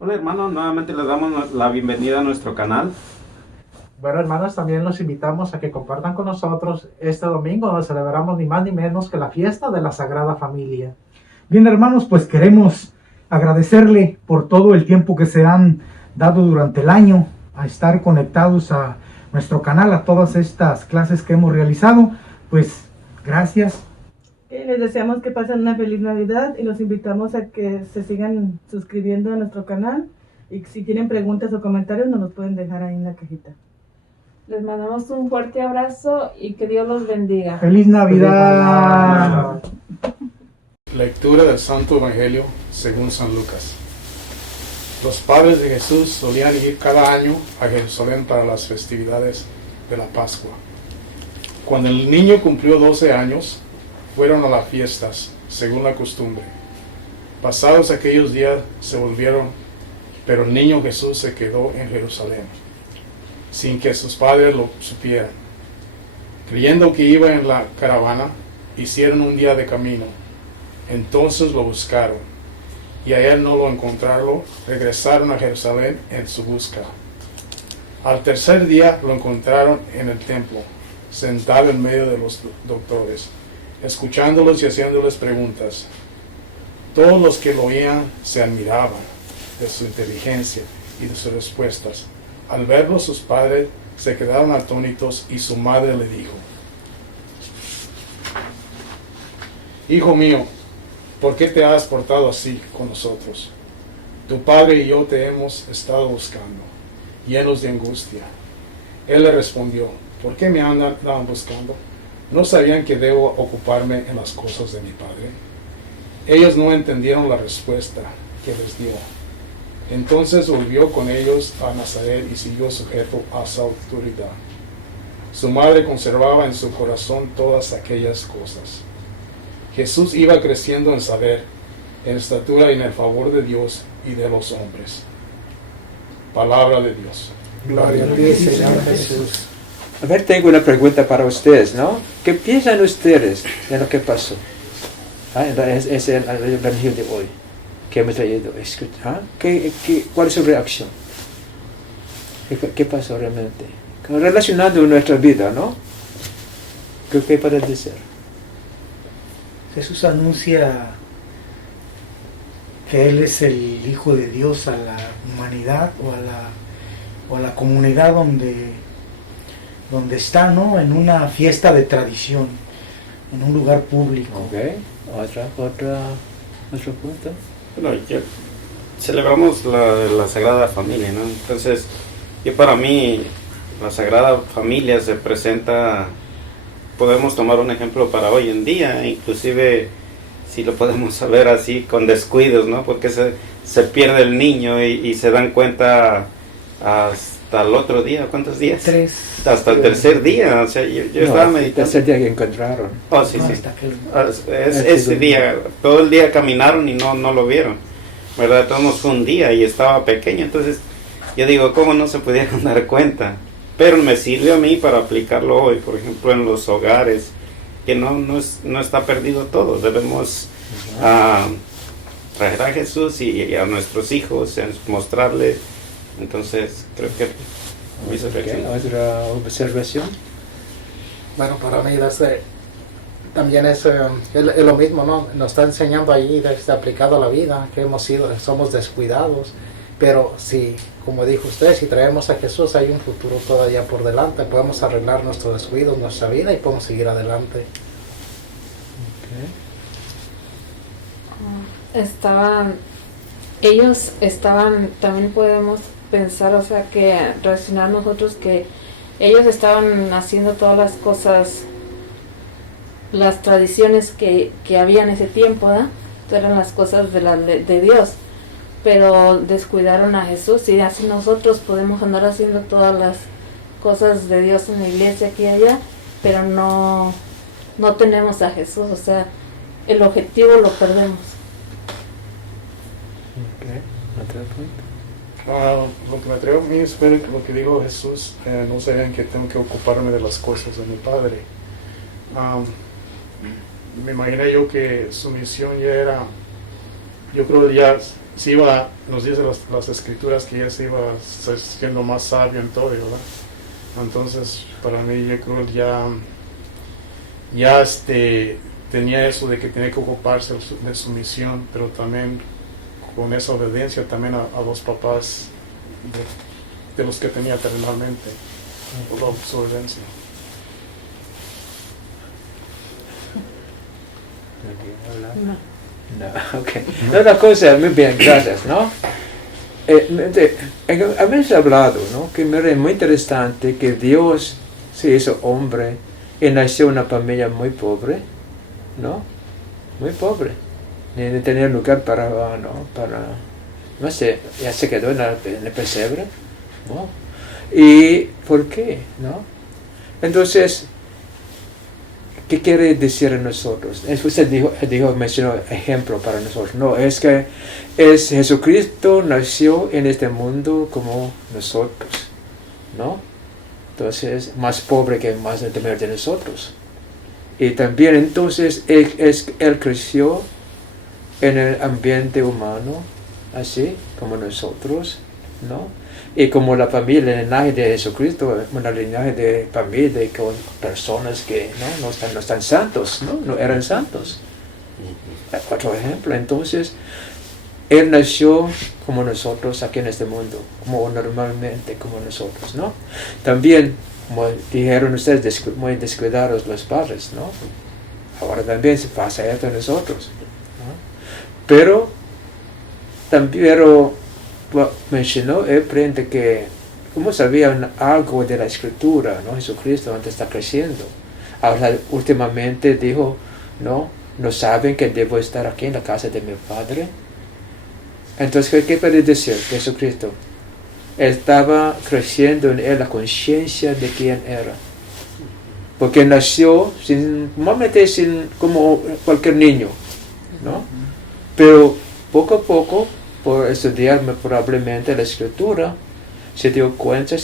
Hola hermano, nuevamente les damos la bienvenida a nuestro canal. Bueno, hermanos, también los invitamos a que compartan con nosotros este domingo, donde celebramos ni más ni menos que la fiesta de la Sagrada Familia. Bien, hermanos, pues queremos agradecerle por todo el tiempo que se han dado durante el año a estar conectados a nuestro canal, a todas estas clases que hemos realizado. Pues gracias. Les deseamos que pasen una feliz Navidad y los invitamos a que se sigan suscribiendo a nuestro canal y si tienen preguntas o comentarios nos los pueden dejar ahí en la cajita. Les mandamos un fuerte abrazo y que Dios los bendiga. ¡Feliz Navidad! Lectura del Santo Evangelio según San Lucas. Los padres de Jesús solían ir cada año a Jerusalén para las festividades de la Pascua. Cuando el niño cumplió 12 años, fueron a las fiestas, según la costumbre. Pasados aquellos días se volvieron, pero el niño Jesús se quedó en Jerusalén, sin que sus padres lo supieran. Creyendo que iba en la caravana, hicieron un día de camino. Entonces lo buscaron, y a él no lo encontraron, regresaron a Jerusalén en su busca. Al tercer día lo encontraron en el templo, sentado en medio de los doctores, escuchándolos y haciéndoles preguntas. Todos los que lo oían se admiraban de su inteligencia y de sus respuestas. Al verlo sus padres se quedaron atónitos y su madre le dijo: Hijo mío, ¿por qué te has portado así con nosotros? Tu padre y yo te hemos estado buscando, llenos de angustia. Él le respondió: ¿por qué me andan buscando? ¿No sabían que debo ocuparme en las cosas de mi padre? Ellos no entendieron la respuesta que les dio. Entonces volvió con ellos a Nazaret y siguió sujeto a su autoridad. Su madre conservaba en su corazón todas aquellas cosas. Jesús iba creciendo en saber, en estatura y en el favor de Dios y de los hombres. Palabra de Dios. Gloria a ti, Señor Jesús. A ver, tengo una pregunta para ustedes, ¿no? ¿Qué piensan ustedes de lo que pasó? Es el Evangelio de hoy que hemos leído. ¿Cuál es su reacción? ¿Qué pasó realmente? Relacionando nuestra vida, ¿no? ¿Qué puede decir? Jesús anuncia que Él es el Hijo de Dios a la humanidad o a la comunidad donde está, ¿no? En una fiesta de tradición, en un lugar público. Ok, otro punto. Bueno, celebramos la Sagrada Familia, ¿no? Entonces, para mí, la Sagrada Familia se presenta, podemos tomar un ejemplo para hoy en día, inclusive si lo podemos saber así con descuidos, ¿no? Porque se pierde el niño y se dan cuenta hasta el otro día. ¿Cuántos días? 3. Hasta el tercer día. O sea, yo estaba meditando. El tercer día que encontraron. Oh, sí, sí. Hasta que Ese día, todo el día caminaron y no lo vieron, ¿verdad? Todos fue un día y estaba pequeño. Entonces, yo digo, ¿cómo no se pudieron dar cuenta? Pero me sirve a mí para aplicarlo hoy, por ejemplo, en los hogares, que no está perdido todo. Debemos traer a Jesús y a nuestros hijos, mostrarle. Entonces, creo que ¿Otra observación? Bueno, para mí también es lo mismo, ¿no? Nos está enseñando ahí desde aplicado a la vida, que somos descuidados, pero si, como dijo usted, si traemos a Jesús hay un futuro todavía por delante, podemos arreglar nuestros descuidos, nuestra vida y podemos seguir adelante. Ellos estaban, también podemos pensar, o sea, que reaccionar nosotros que ellos estaban haciendo todas las cosas, las tradiciones que había en ese tiempo, ¿verdad? Eran las cosas de Dios, pero descuidaron a Jesús y así nosotros podemos andar haciendo todas las cosas de Dios en la iglesia aquí y allá, pero no tenemos a Jesús, o sea, el objetivo lo perdemos. Otro punto. Lo que me atrevo a mí es ver lo que dijo Jesús: no sabían que tengo que ocuparme de las cosas de mi Padre. Me imaginé yo que su misión ya era yo creo que ya se iba, nos dice las escrituras que ya se iba siendo más sabio en todo, ¿verdad? Entonces, para mí, yo creo que ya tenía eso de que tenía que ocuparse de su misión, pero también con esa obediencia también a los papás de los que tenía terrenalmente, por la obediencia. No, ok. No, la cosa, muy bien, gracias, ¿no? Habéis hablado, ¿no? Que me parece muy interesante que Dios se hizo hombre y nació en una familia muy pobre, ¿no? Muy pobre. Ni tenía lugar para, no sé, ya se quedó en el pesebre, ¿no? ¿Y por qué, no? Entonces, ¿qué quiere decir a nosotros? Usted mencionó ejemplo para nosotros. No, es que Jesucristo nació en este mundo como nosotros, ¿no? Entonces, más pobre que más de nosotros. Y también entonces Él creció en el ambiente humano, así como nosotros, ¿no? Y como la familia, el linaje de Jesucristo, una linaje de familia con personas que no están santos, no eran santos. Otro ejemplo, entonces, Él nació como nosotros aquí en este mundo, como normalmente como nosotros, ¿no? También, como dijeron ustedes, muy descuidados los padres, ¿no? Ahora también se pasa esto a nosotros, ¿no? Pero también mencionó frente que, como sabían algo de la escritura, ¿no? Jesucristo antes está creciendo. Ahora últimamente dijo, no saben que debo estar aquí en la casa de mi Padre. Entonces, ¿qué puede decir Jesucristo? Estaba creciendo en él la conciencia de quién era. Porque nació como cualquier niño, ¿no? Pero poco a poco, por estudiar probablemente la escritura, se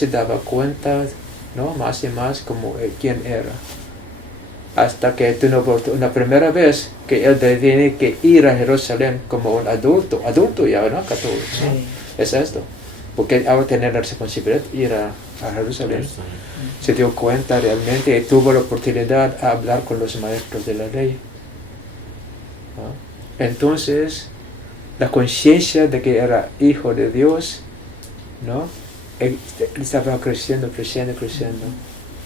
daba cuenta, ¿no? Más y más como quién era. Hasta que tuvo una primera vez que él tiene que ir a Jerusalén como un adulto ya, ¿no? Católico, ¿no? Sí. Es esto. Porque ahora tener la responsabilidad de ir a Jerusalén. Se dio cuenta realmente y tuvo la oportunidad de hablar con los maestros de la ley, ¿no? Entonces, la conciencia de que era hijo de Dios, ¿no? Él estaba creciendo,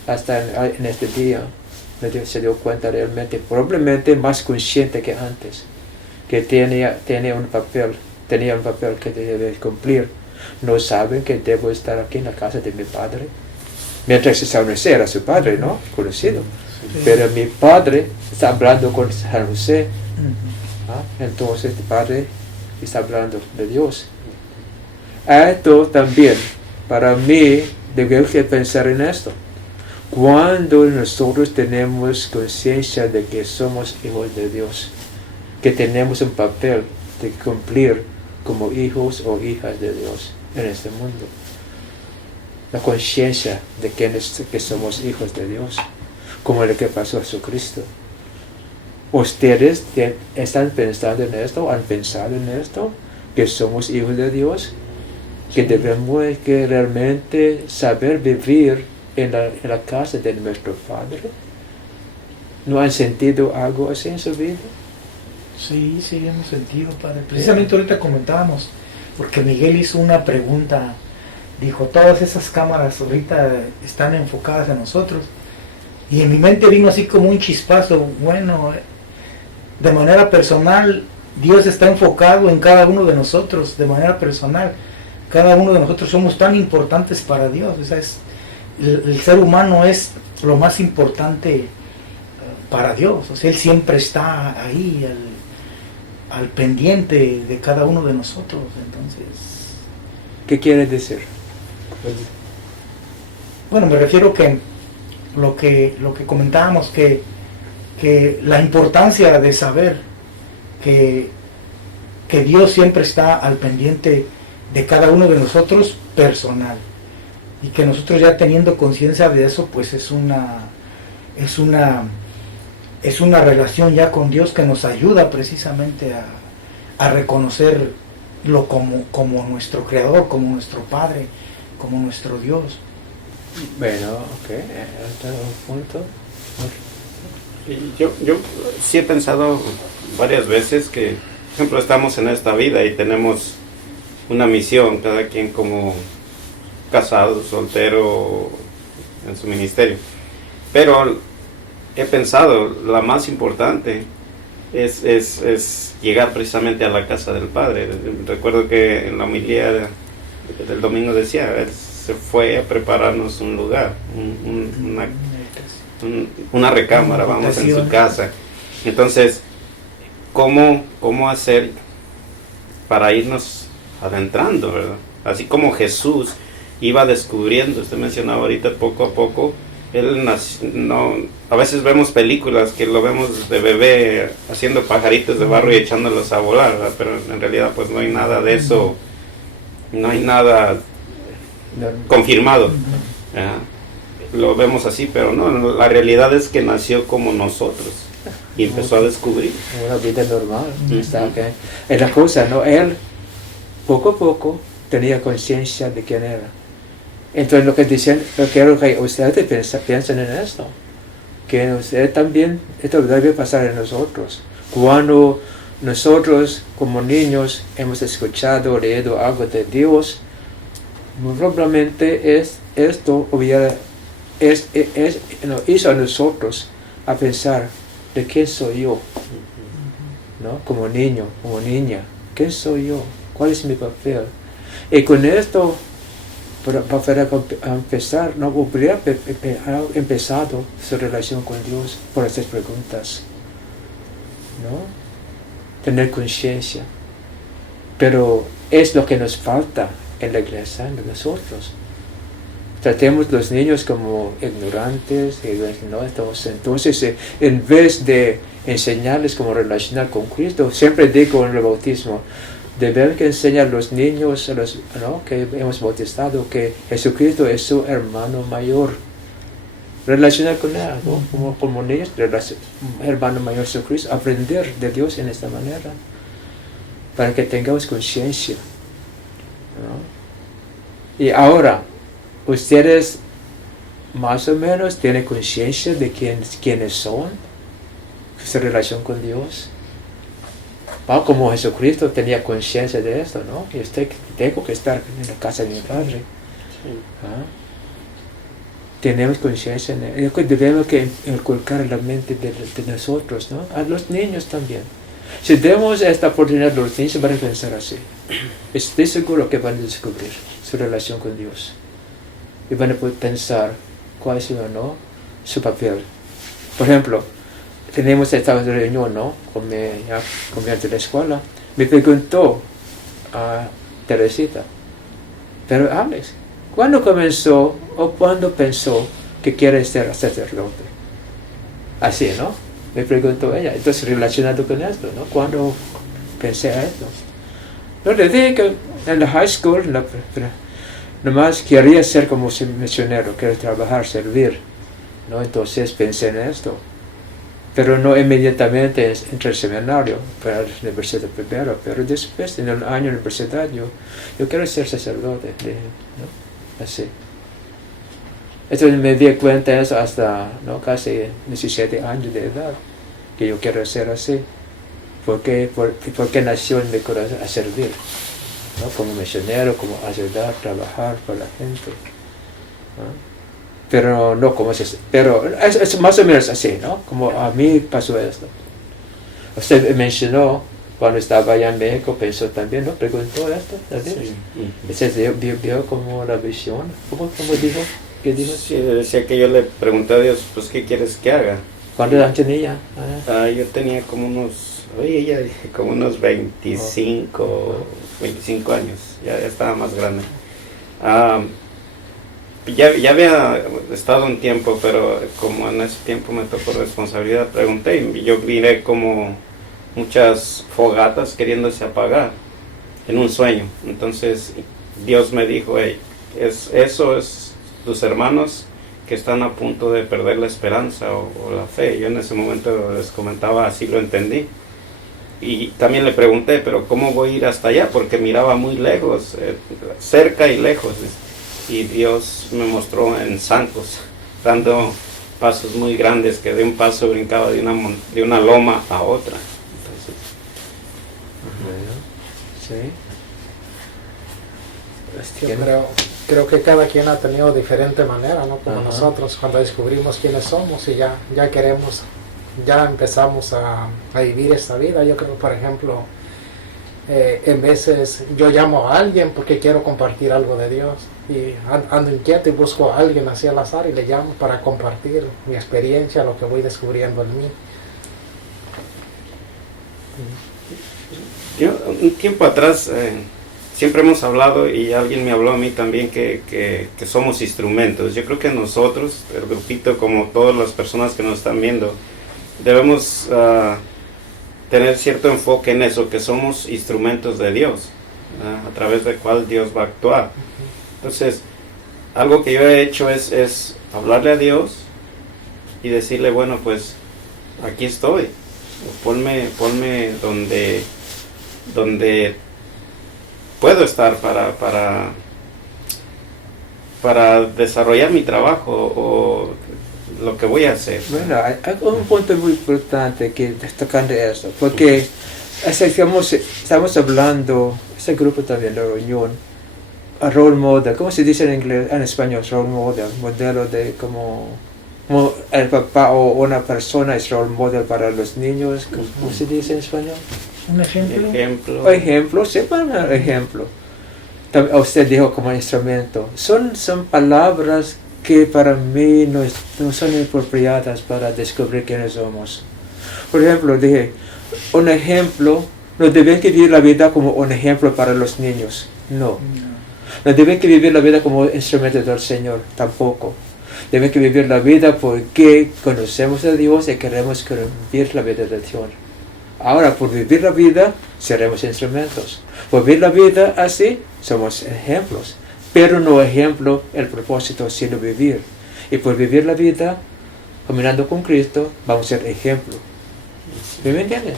hasta en este día se dio cuenta realmente, probablemente más consciente que antes, que tenía un papel que debe cumplir. No saben que debo estar aquí en la casa de mi padre. Mientras San José era su padre, ¿no? Conocido. Sí. Pero mi padre está hablando con San José. Entonces el padre está hablando de Dios. Esto también, para mí, debemos pensar en esto. Cuando nosotros tenemos conciencia de que somos hijos de Dios, que tenemos un papel de cumplir como hijos o hijas de Dios en este mundo. La conciencia de que somos hijos de Dios, como lo que pasó a Jesucristo. ¿Ustedes están pensando en esto? ¿Han pensado en esto? ¿Que somos hijos de Dios? ¿Que debemos realmente saber vivir en la casa de nuestro Padre? ¿No han sentido algo así en su vida? Sí, hemos sentido, Padre. Precisamente ahorita comentábamos, porque Miguel hizo una pregunta, dijo, todas esas cámaras ahorita están enfocadas en nosotros, y en mi mente vino así como un chispazo, bueno, de manera personal, Dios está enfocado en cada uno de nosotros, de manera personal, cada uno de nosotros somos tan importantes para Dios, o sea, el ser humano es lo más importante para Dios, o sea, Él siempre está ahí, al pendiente de cada uno de nosotros. Entonces, ¿qué quiere decir? Bueno, me refiero que lo que comentábamos, que la importancia de saber que Dios siempre está al pendiente de cada uno de nosotros personal, y que nosotros ya teniendo conciencia de eso, pues es una relación ya con Dios que nos ayuda precisamente a reconocerlo como nuestro Creador, como nuestro Padre, como nuestro Dios. Bueno, ok, hasta un punto. Y yo sí he pensado varias veces que, por ejemplo, estamos en esta vida y tenemos una misión, cada quien como casado, soltero, en su ministerio. Pero he pensado, la más importante es llegar precisamente a la casa del Padre. Recuerdo que en la homilía del domingo decía, él se fue a prepararnos un lugar, una recámara, vamos, en su casa. Entonces, ¿cómo hacer para irnos adentrando, verdad? Así como Jesús iba descubriendo, usted mencionaba ahorita, poco a poco, a veces vemos películas que lo vemos de bebé haciendo pajaritos de barro y echándolos a volar, ¿verdad? Pero en realidad pues no hay nada de eso, no hay nada confirmado, ¿verdad? Lo vemos así, pero no, la realidad es que nació como nosotros y empezó a descubrir una vida normal. Está okay. Es la cosa, ¿no? Él poco a poco tenía conciencia de quién era. Entonces lo que dicen, yo quiero que ustedes piensen en esto, que ustedes también, esto debe pasar en nosotros. Cuando nosotros como niños hemos escuchado o leído algo de Dios, probablemente esto nos hizo a nosotros a pensar de quién soy yo, ¿no? Como niño, como niña, ¿quién soy yo? ¿Cuál es mi papel? Y con esto, para empezar, no hubiera empezado su relación con Dios por estas preguntas, ¿no? Tener conciencia. Pero es lo que nos falta en la iglesia, en nosotros. Tratemos los niños como ignorantes, ¿no? Entonces, en vez de enseñarles cómo relacionar con Cristo, siempre digo en el bautismo, debemos que enseñar a los niños, ¿no? Que hemos bautizado, que Jesucristo es su hermano mayor. Relacionar con él, ¿no? Como niños, hermano mayor Jesucristo, aprender de Dios en esta manera, para que tengamos conciencia, ¿no? Y ahora, ustedes más o menos tienen conciencia de quiénes son, su relación con Dios. Como Jesucristo tenía conciencia de esto, ¿no? Y tengo que estar en la casa de mi Padre. Tenemos conciencia de eso. Debemos que inculcar en la mente de nosotros, ¿no? A los niños también. Si demos esta oportunidad, los niños van a pensar así. Estoy seguro que van a descubrir su relación con Dios. Y van a poder pensar cuál es su papel. Por ejemplo, tenemos esta reunión, ¿no? Con mi de la escuela. Me preguntó a Teresita, pero Alex, ¿cuándo comenzó o cuándo pensó que quiere ser sacerdote? Así, ¿no? Me preguntó ella. Entonces, relacionado con esto, ¿no? ¿Cuándo pensé a esto? No, le dije que en la high school, nomás quería ser como misionero, quería trabajar, servir, ¿no? Entonces pensé en esto. Pero no inmediatamente entre el seminario para la universidad primero, pero después en el año universitario yo quiero ser sacerdote, ¿no? Así. Entonces me di cuenta de eso hasta, ¿no? Casi 17 años de edad, que yo quiero ser así, porque nació en mi corazón a servir, ¿no? Como misionero, como ayudar, trabajar para la gente, ¿no? Pero no como pero es más o menos así, ¿no? Como a mí pasó esto. Usted mencionó cuando estaba allá en México, pensó también, ¿no? Preguntó esto, ¿no? Sí. Entonces vio como la visión, ¿cómo dijo? ¿Qué dijo? Sí, decía que yo le pregunté a Dios, pues, ¿qué quieres que haga? ¿Cuántos años tenía? Yo tenía como unos 25 años, ya estaba más grande. Ya había estado un tiempo, pero como en ese tiempo me tocó responsabilidad, pregunté y yo miré como muchas fogatas queriéndose apagar en un sueño. Entonces Dios me dijo, hey, eso es tus hermanos que están a punto de perder la esperanza o la fe. Yo en ese momento les comentaba, así lo entendí. y también le pregunté, pero ¿cómo voy a ir hasta allá? Porque miraba muy lejos, cerca y lejos. Y Dios me mostró en zancos, dando pasos muy grandes, que de un paso brincaba de una loma a otra. Entonces, Sí. Yo creo que cada quien ha tenido diferente manera, ¿no? Como Ajá. nosotros, cuando descubrimos quiénes somos y ya queremos, ya empezamos a vivir esta vida. Yo creo, por ejemplo, en veces yo llamo a alguien porque quiero compartir algo de Dios y ando inquieto y busco a alguien así al azar y le llamo para compartir mi experiencia, lo que voy descubriendo en mí. yo, un tiempo atrás, siempre hemos hablado y alguien me habló a mí también que somos instrumentos. Yo creo que nosotros, el grupito, como todas las personas que nos están viendo, debemos tener cierto enfoque en eso, que somos instrumentos de Dios, a través del cual Dios va a actuar. Entonces, algo que yo he hecho es hablarle a Dios y decirle, bueno, pues aquí estoy, ponme donde puedo estar para desarrollar mi trabajo o lo que voy a hacer. Bueno, hay un punto muy importante que destacar de eso, porque estamos hablando, ese grupo también, la reunión, a role model, ¿cómo se dice en inglés, en español? Role model, modelo de como el papá o una persona es role model para los niños, ¿cómo se dice en español? Un ejemplo. Ejemplo, sí, para ejemplo. Usted dijo como instrumento. Son palabras que para mí no son apropiadas para descubrir quiénes somos. Por ejemplo, dije, un ejemplo, no deben que vivir la vida como un ejemplo para los niños. No. No deben que vivir la vida como instrumento del Señor, tampoco. Deben que vivir la vida porque conocemos a Dios y queremos vivir la vida de Dios. Ahora, por vivir la vida, seremos instrumentos. Por vivir la vida así, somos ejemplos. Pero no ejemplo el propósito, sino vivir. Y por vivir la vida, caminando con Cristo, vamos a ser ejemplo. ¿Me entienden?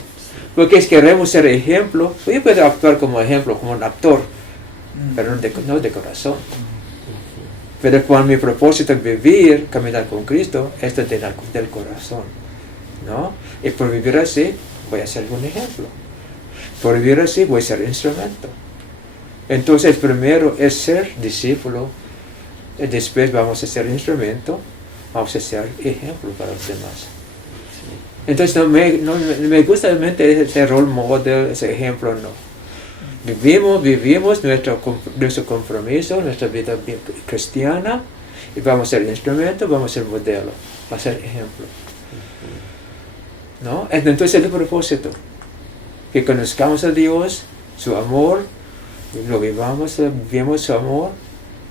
Porque queremos ser ejemplo. Yo puedo actuar como ejemplo, como un actor, pero no de corazón. Pero cuando mi propósito es vivir, caminar con Cristo, esto es del corazón, ¿no? Y por vivir así, voy a ser un ejemplo. Por vivir así, voy a ser instrumento. Entonces, primero es ser discípulo, y después vamos a ser instrumento, vamos a ser ejemplo para los demás. Entonces, no me gusta realmente ese role model, ese ejemplo, no. Vivimos nuestro compromiso, nuestra vida cristiana, y vamos a ser instrumento, vamos a ser modelo, vamos a ser ejemplo. ¿No? Entonces el propósito, que conozcamos a Dios, su amor, lo vivimos su amor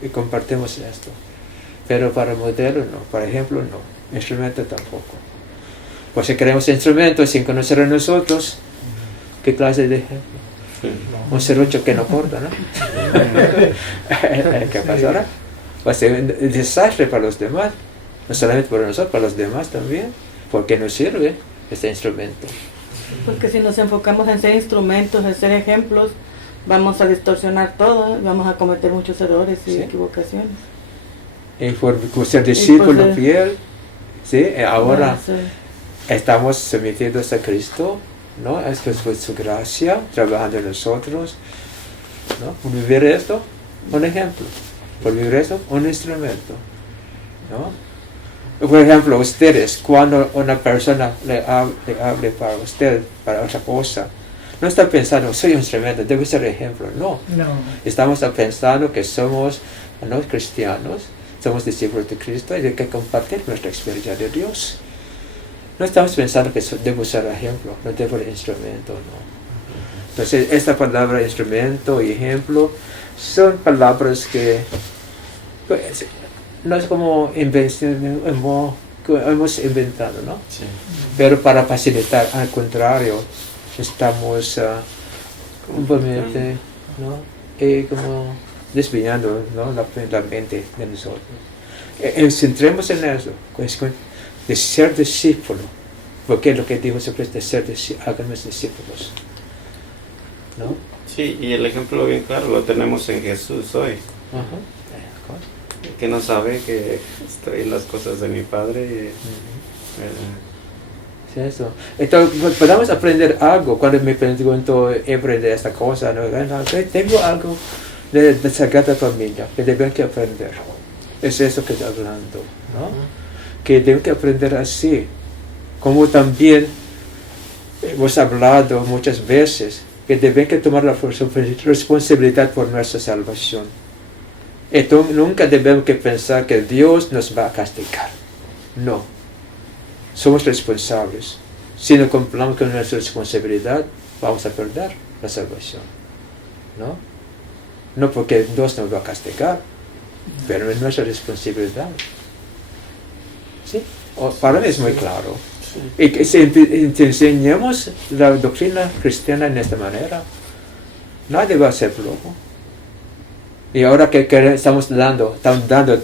y compartimos esto. Pero para modelo no, para ejemplo no, instrumento tampoco. Pues si queremos instrumentos sin conocer a nosotros, ¿qué clase de ejemplo? Un serrucho que no corta, ¿no? ¿Qué pasa ahora? Va a ser un desastre para los demás, no solamente para nosotros, para los demás también, porque nos sirve este instrumento. Porque si nos enfocamos en ser instrumentos, en ser ejemplos, vamos a distorsionar todo, vamos a cometer muchos errores y Sí. equivocaciones. Y por ser discípulo fiel, ¿sí? Ahora Sí. estamos sometidos a Cristo, ¿no? Esto es por su gracia, trabajando en nosotros, ¿no? Por vivir esto, un ejemplo. Por vivir esto, un instrumento, ¿no? Por ejemplo, ustedes, cuando una persona le hable para usted, para otra cosa, no está pensando, soy un instrumento, debe ser ejemplo. No. Estamos pensando que somos cristianos, somos discípulos de Cristo y hay que compartir nuestra experiencia de Dios. No estamos pensando que debo ser ejemplo, no debo ser instrumento, no. Entonces, esta palabra instrumento y ejemplo son palabras que pues, no es como invención, hemos inventado, ¿no? Sí. Pero para facilitar, al contrario, estamos simplemente, ¿no? Como desviando, ¿no? la mente de nosotros. Centremos en eso, de ser discípulo, Porque es lo que dijo Jesucristo, háganme discípulos. ¿No? Sí, y el ejemplo bien claro lo tenemos en Jesús hoy, que no sabe que estoy en las cosas de mi Padre. Sí, eso. Entonces, podemos aprender algo. Cuando me pregunto, aprender esta cosa, ¿no? Tengo algo de Sagrada Familia que deben que aprender. Es eso que estoy hablando, ¿no? Que deben que aprender así. Como también hemos hablado muchas veces, que deben que tomar la responsabilidad por nuestra salvación. Entonces, nunca debemos que pensar que Dios nos va a castigar. No. Somos responsables. Si no cumplimos con nuestra responsabilidad, vamos a perder la salvación. ¿No? No porque Dios nos va a castigar, pero es nuestra responsabilidad. ¿Sí? Para mí es muy claro. Y que si enseñamos la doctrina cristiana en esta manera, nadie va a ser flojo. Y ahora que estamos dando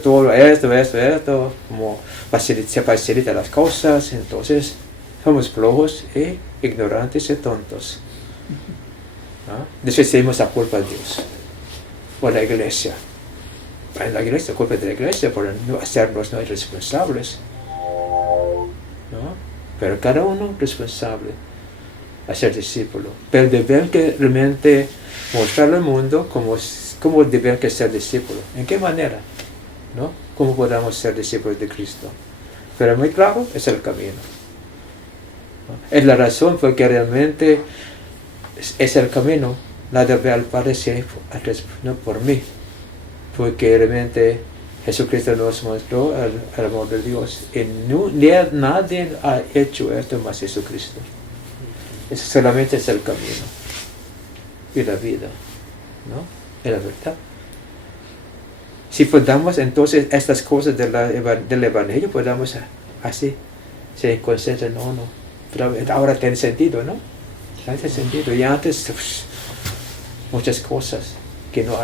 todo esto, como se facilita las cosas, entonces somos flojos e ignorantes y tontos. ¿No? Después tenemos la culpa de Dios o la iglesia. La iglesia, culpa de la iglesia por no hacernos no responsables. ¿No? Pero cada uno responsable a ser discípulo. Pero deben que realmente mostrar al mundo cómo deben que ser discípulos. ¿En qué manera? ¿No? ¿Cómo podamos ser discípulos de Cristo? Pero muy claro, es el camino. ¿No? Es la razón porque realmente es el camino. Nada ve al Padre no por mí. Porque realmente Jesucristo nos mostró el amor de Dios. Y nadie ha hecho esto más Jesucristo. Eso solamente es el camino. Y la vida. ¿No? Y la verdad. Si podamos entonces estas cosas del Evangelio, podamos así, se concentran, no. Pero ahora tiene sentido, ¿no? Tiene sentido. Y antes, muchas cosas que no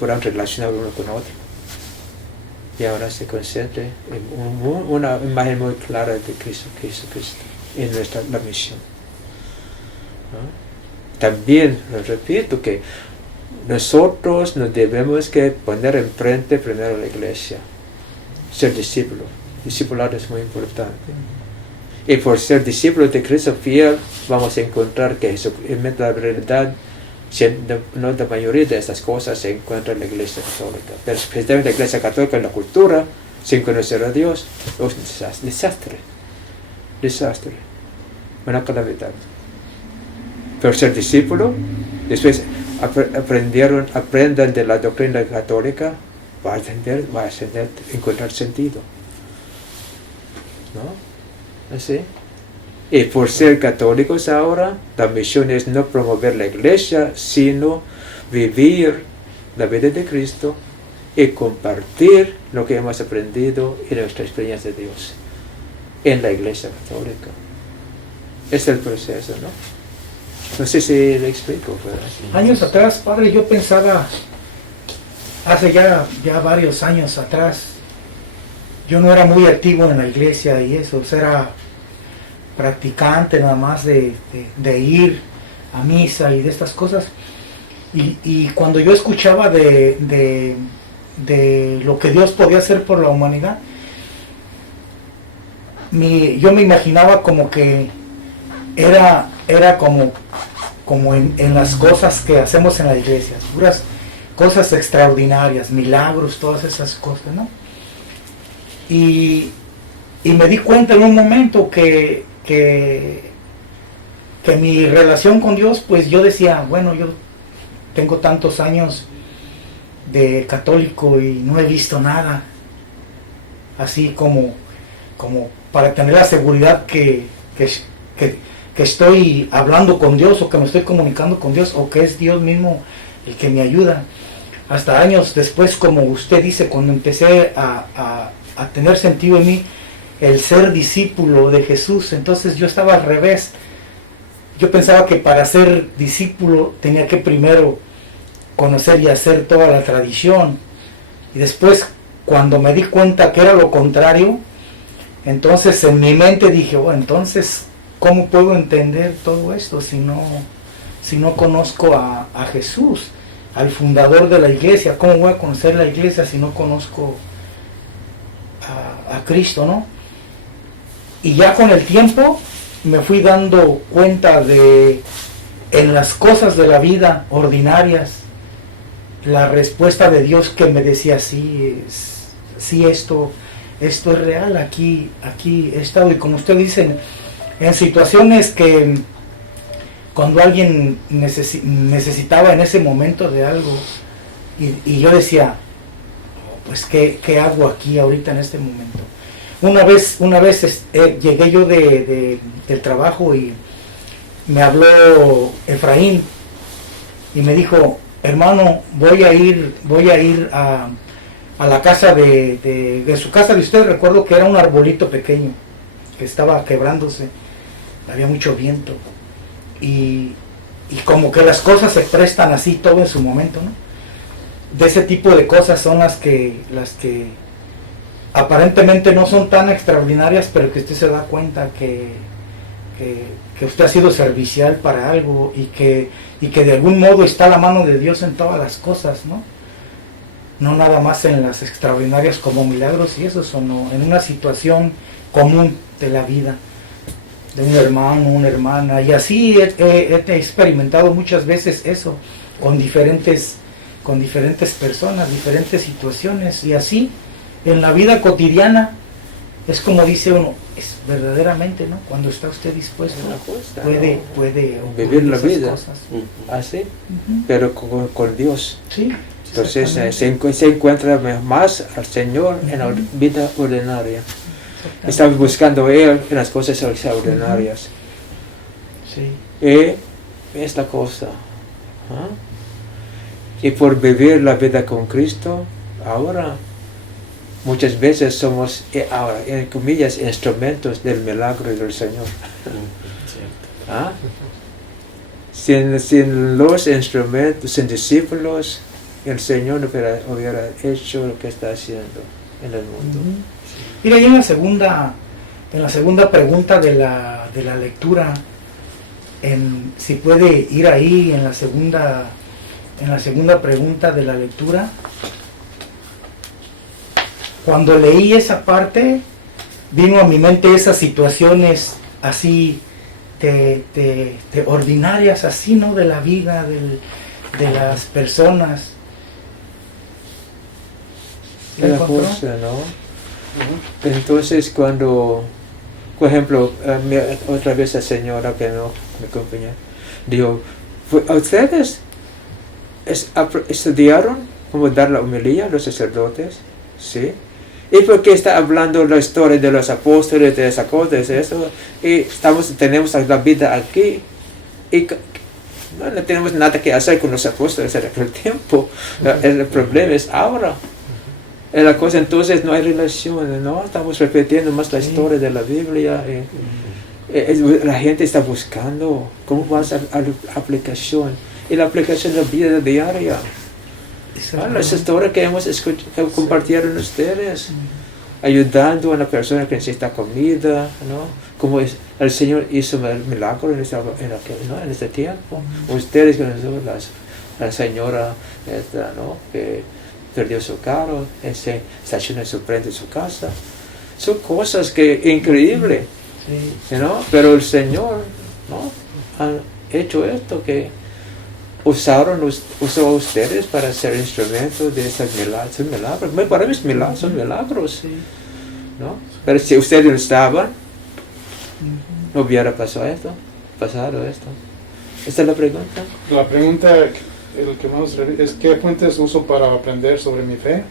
podemos relacionar uno con otro. Y ahora se concentra en una imagen muy clara de Cristo en la misión. ¿No? También, lo repito, que nosotros nos debemos que poner enfrente primero la iglesia, ser discípulo. Discipulado es muy importante. Y por ser discípulos de Cristo fiel, vamos a encontrar que en la realidad, no la mayoría de estas cosas se encuentra en la iglesia católica. Pero especialmente la iglesia católica en la cultura, sin conocer a Dios, es un desastre. Una calamidad. Pero ser discípulo, después aprendan de la doctrina católica, va a encontrar sentido. ¿No? ¿Así? Y por ser católicos ahora, la misión es no promover la iglesia, sino vivir la vida de Cristo y compartir lo que hemos aprendido en nuestra experiencia de Dios en la iglesia católica. Es el proceso, ¿no? No sé si le explico. Pero... Años atrás, padre, yo pensaba, hace ya varios años atrás, yo no era muy activo en la iglesia y eso, era practicante nada más de ir a misa y de estas cosas. Y cuando yo escuchaba de lo que Dios podía hacer por la humanidad, yo me imaginaba como que era como en las cosas que hacemos en la iglesia, puras cosas extraordinarias, milagros, todas esas cosas, ¿no? Y me di cuenta en un momento que mi relación con Dios, pues yo decía, bueno, yo tengo tantos años de católico y no he visto nada así como para tener la seguridad que estoy hablando con Dios o que me estoy comunicando con Dios o que es Dios mismo el que me ayuda. Hasta años después, como usted dice, cuando empecé a tener sentido en mí el ser discípulo de Jesús, entonces yo estaba al revés. Yo pensaba que para ser discípulo tenía que primero conocer y hacer toda la tradición, y después, cuando me di cuenta que era lo contrario, entonces en mi mente dije, bueno, entonces ¿cómo puedo entender todo esto si no conozco a Jesús, al fundador de la iglesia? ¿Cómo voy a conocer la iglesia si no conozco a Cristo, no? Y ya con el tiempo me fui dando cuenta de, en las cosas de la vida ordinarias, la respuesta de Dios que me decía, sí, esto es real, aquí he estado. Y como usted dice, en situaciones que cuando alguien necesitaba en ese momento de algo, y yo decía, pues ¿qué hago aquí ahorita en este momento? Una vez llegué yo del trabajo y me habló Efraín y me dijo, hermano, voy a ir a la casa de su casa de usted. Recuerdo que era un arbolito pequeño que estaba quebrándose, había mucho viento y como que las cosas se prestan así todo en su momento, ¿no? De ese tipo de cosas son las que aparentemente no son tan extraordinarias, pero que usted se da cuenta que usted ha sido servicial para algo y que de algún modo está la mano de Dios en todas las cosas, ¿no? No nada más en las extraordinarias como milagros y eso, sino en una situación común de la vida, de un hermano, una hermana. Y así he experimentado muchas veces eso con diferentes personas, diferentes situaciones. Y así en la vida cotidiana es como dice uno, es verdaderamente, ¿no? Cuando está usted dispuesto, puede vivir la esas vida cosas. así, pero con Dios. Sí, Entonces se encuentra más al Señor en la vida ordinaria. Estamos buscando Él en las cosas ordinarias. Sí. Y es la cosa. ¿Ah? Y por vivir la vida con Cristo, ahora muchas veces somos, ahora, en comillas, instrumentos del milagro del Señor. ¿Ah? Sin los instrumentos, sin discípulos, el Señor no hubiera hecho lo que está haciendo en el mundo. Mira, y en la segunda pregunta de la lectura, si puede ir ahí en la segunda pregunta de la lectura. Cuando leí esa parte, vino a mi mente esas situaciones así de ordinarias, así, ¿no? De la vida, de las personas. Es la cosa, ¿no? Entonces cuando, por ejemplo, otra vez la señora que no me acompañó, dijo, ¿ustedes estudiaron cómo dar la homilía a los sacerdotes? ¿Sí? ¿Y por qué está hablando la historia de los apóstoles, de esas cosas, eso? Y tenemos la vida aquí, y no tenemos nada que hacer con los apóstoles en aquel tiempo. El problema es ahora. La cosa, entonces no hay relación, ¿no? Estamos repitiendo más la historia de la Biblia. La gente está buscando cómo va a ser la aplicación. Y la aplicación de la vida diaria. Las historias que hemos compartieron ustedes, ayudando a una persona que necesita comida, ¿no? Como el Señor hizo el milagro en este tiempo. Ustedes, la señora esta, ¿no? Que perdió su carro, se estacionó en su frente de su casa. Son cosas increíbles, ¿no? Pero el Señor, ¿no? Ha hecho esto que usó a ustedes para ser instrumentos de estos milagros. Para mí son milagros, ¿no? Pero si ustedes no estaban, no hubiera pasado esto. ¿Esta es la pregunta? La pregunta que vamos a revisar es ¿qué fuentes uso para aprender sobre mi fe?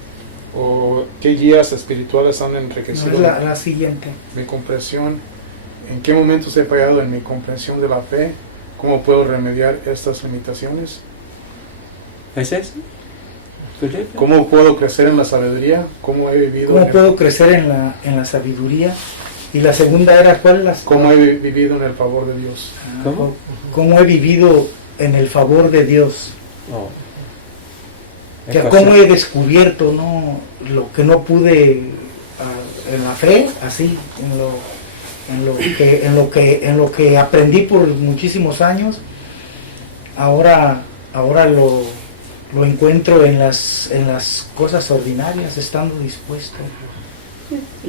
¿O qué guías espirituales han enriquecido la siguiente. mi comprensión? ¿En qué momentos he fallado en mi comprensión de la fe? ¿Cómo puedo remediar estas limitaciones? ¿Es eso? ¿Cómo puedo crecer en la sabiduría? ¿Cómo puedo crecer en la sabiduría? Y la segunda era, ¿cuál es ¿Cómo he vivido en el favor de Dios? ¿Cómo he vivido en el favor de Dios? Oh. ¿Cómo he descubierto, ¿no? Lo que no pude en la fe, así, en lo que aprendí por muchísimos años, ahora lo encuentro en las cosas ordinarias, estando dispuesto.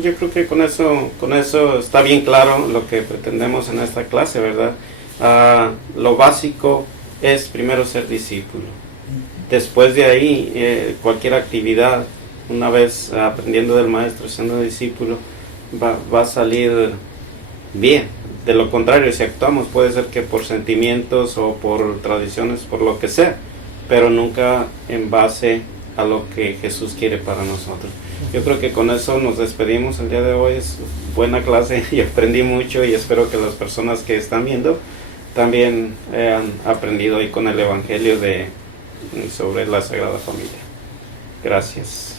Yo creo que con eso está bien claro lo que pretendemos en esta clase, ¿verdad? Lo básico es primero ser discípulo. Después de ahí, cualquier actividad, una vez aprendiendo del maestro, siendo discípulo, va a salir bien. De lo contrario, si actuamos, puede ser que por sentimientos o por tradiciones, por lo que sea, pero nunca en base a lo que Jesús quiere para nosotros. Yo creo que con eso nos despedimos el día de hoy. Es buena clase y aprendí mucho, y espero que las personas que están viendo también han aprendido hoy con el Evangelio sobre la Sagrada Familia. Gracias.